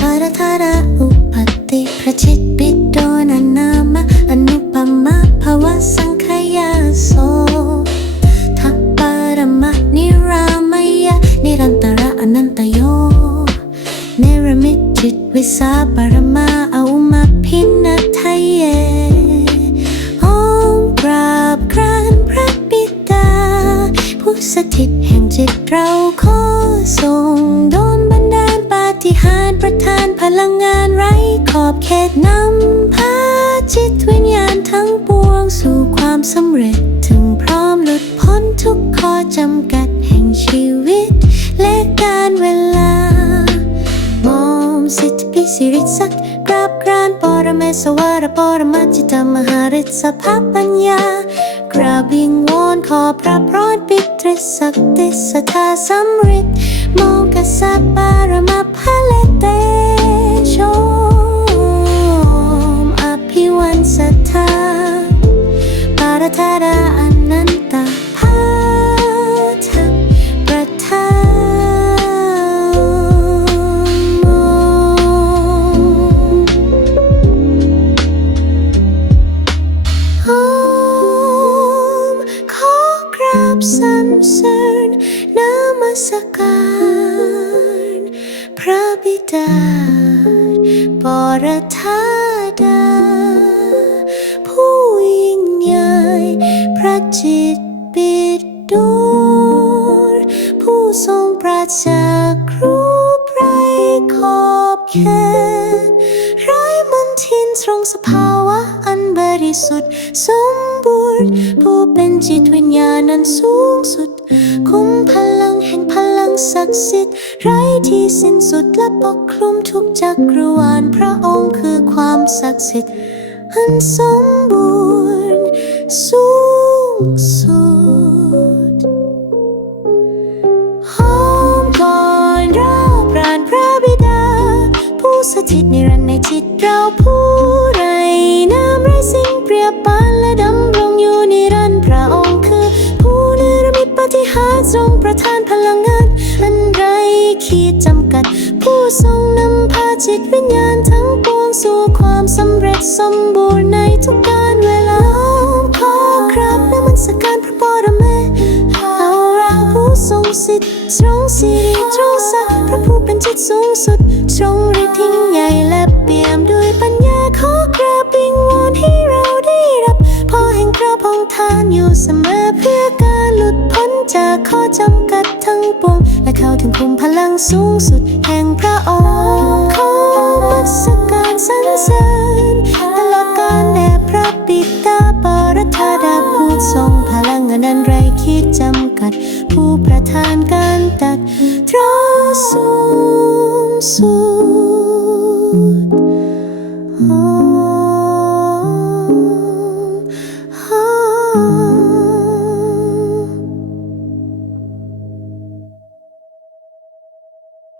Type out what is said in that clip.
ปาราาราอุปติพระชิตปิโนานามาอนุปมาภวะสังขยาโสทัปปามะนิรามยะนิรันตระอนันตโยเนรมิจิตวิสาปรมาอามาพินทยเยโอมกรากรพระบิดา ผู้สถิตแห่งจิตเราขอทรงด ประทานพลังงานไร้ขอบเขตนำพาจิตวิญญาณทั้งปวงสู่ความสำเร็จ ถึงพร้อมหลุดพ้นทุกข้อจำกัดแห่งชีวิต และการเวลา มอมสิทธิพิสิริศักดิ์ ปรเมสวรปรมัจจิตมหาฤทธิสภาพปัญญากราบวิงวอนขอพระพรปิตริศักดิสทาสำริดมองกษัตริย์ปารมาพะเลเต บสรรเสริญนมัสการ พระบิดาปรธาดา ผู้ยิ่งใหญ่พระจิตปิดดรผู้ทรงปราศจากครูไพรขอบเขตไร้มนทินทรงสภา ริสุทธิ์สมบูรณ์ ผู้เป็นจิตวิญญาณนั้นสูงสุด คุ้มพลังแห่งพลังศักดิ์สิทธิ์ไร้ที่สิ้นสุดและปกคลุมทุกจักรวาลพระองค์คือความศักดิ์สิทธิ์อันสมบูรณ์สูงสุดหอมก่อนเราปราณพระบิดา ผู้สถิตนิรันดร์ในจิตเราผู้ ขีดจำกัด ผู้ทรงนำพาจิตวิญญาณทั้งปวงสู่ความสำเร็จสมบูรณ์ในทุกการเวลาขอครับนมันสการพระบรเมศเอาราผู้ทรงสิทธิ์ทรงสิริทรงศักดิ์พระผู้เป็นจิตสูงสุดทรงฤทธิ์ยิ่งใหญ่และเปี่ยม จากข้อจำกัดทั้งปวง และเข้าถึงภูมิพลังสูงสุดแห่งพระองค์ขอมัสการสรรเสริญตลอดกาลแด่พระบิดาปรธาดาผู้ทรงพลังอนันไรคิดจำกัด ผู้ประทานการตัดตรสูงสุด Oh.